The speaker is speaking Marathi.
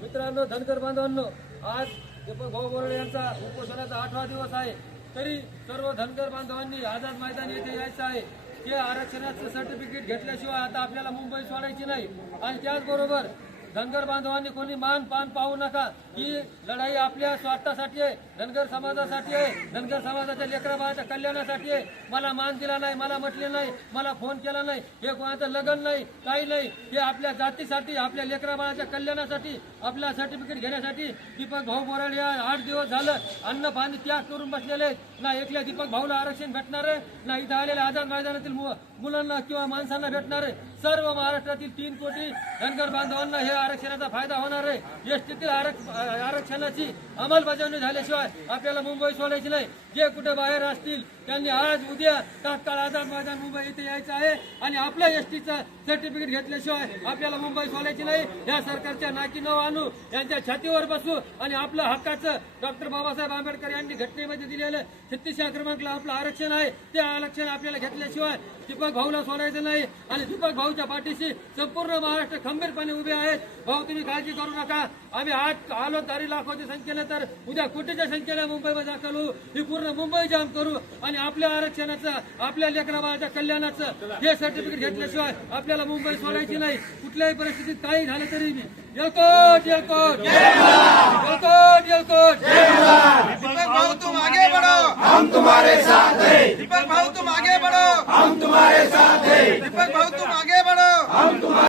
मित्रांनो, धनगर बांधवांनो, आज दीपक भाऊ बोराडे यांचा उपोषणाचा 8वा दिवस आहे. तरी सर्व धनगर बांधवांनी आझाद मैदान येथे यायचं आहे. हे आरक्षणाचं सर्टिफिकेट घेतल्याशिवाय आता आपल्याला मुंबई सोडायची नाही. आणि त्याचबरोबर धनगर बांधवांनी कोणी मान पान पाहू नका. ही लढाई आपल्या स्वार्थासाठी आहे, धनगर समाजासाठी आहे, धनगर समाजाच्या लेकराबाळाच्या कल्याणासाठी आहे. मला मान दिला नाही, मला म्हटले नाही, मला फोन केला नाही, हे कोणाचं लग्न नाही, काही नाही. हे आपल्या जातीसाठी, आपल्या लेकराबाळाच्या कल्याणासाठी, आपल्या सर्टिफिकेट घेण्यासाठी दीपक भाऊ बोराडे 8 दिवस झालं अन्न पाणी त्याग करून बसलेले आहेत. ना एकल्या दीपक भाऊला आरक्षण भेटणार आहे, ना इथं आलेल्या आझाद मैदानातील मुलांना किंवा माणसांना भेटणार आहे. सर्व महाराष्ट्रातील 3 कोटी धनगर बांधवांना हे आरक्षणाचा फायदा होणार आहे. एसटीतील आरक्षणाची अंमलबजावणी झाल्याशिवाय आपल्याला मुंबई सोडायची नाही. जे कुठे बाहेर असतील त्यांनी आज उद्या तात्काळ आझाद मैदान मुंबई इथे यायचं आहे. आणि आपल्या एसटीचं सर्टिफिकेट घेतल्याशिवाय आपल्याला मुंबई सोडायची नाही. या सरकारच्या नाकी न आणू, यांच्या छातीवर बसू आणि आपलं हक्काचं डॉक्टर बाबासाहेब आंबेडकर यांनी घटनेमध्ये दिलेलं 36 क्रमांकला आपलं आरक्षण आहे, ते आरक्षण आपल्याला घेतल्याशिवाय दीपक भाऊला सोडायचं नाही. आणि दीपक भाऊच्या पाठीशी संपूर्ण महाराष्ट्र खंबीरपणे उभे आहेत. भाऊ, तुम्ही काळजी करू नका. आम्ही आज आलो तरी लाखोच्या संख्येने, तर उद्या कोटीच्या संख्येने मुंबईमध्ये दाखल होऊ. ही पूर्ण मुंबई जाम करू आणि आपल्या आरक्षणाचं, आपल्या लेकराबाळाच्या कल्याणाचं हे सर्टिफिकेट घेतल्याशिवाय आपल्याला मुंबई सोडायची नाही. कुठल्याही परिस्थितीत काही झालं तरी मी जलकोट जलकोट जलकोट जलकोट. दीपक भाऊ तुम आगे बढ़ो, हम तुम्हारे साथ हैं। दीपक भाऊ तुम आगे बढ़ो, हम तुम्हारे साथ हैं। दीपक भाऊ तुम आगे बढ़ो, हम तुम्हारे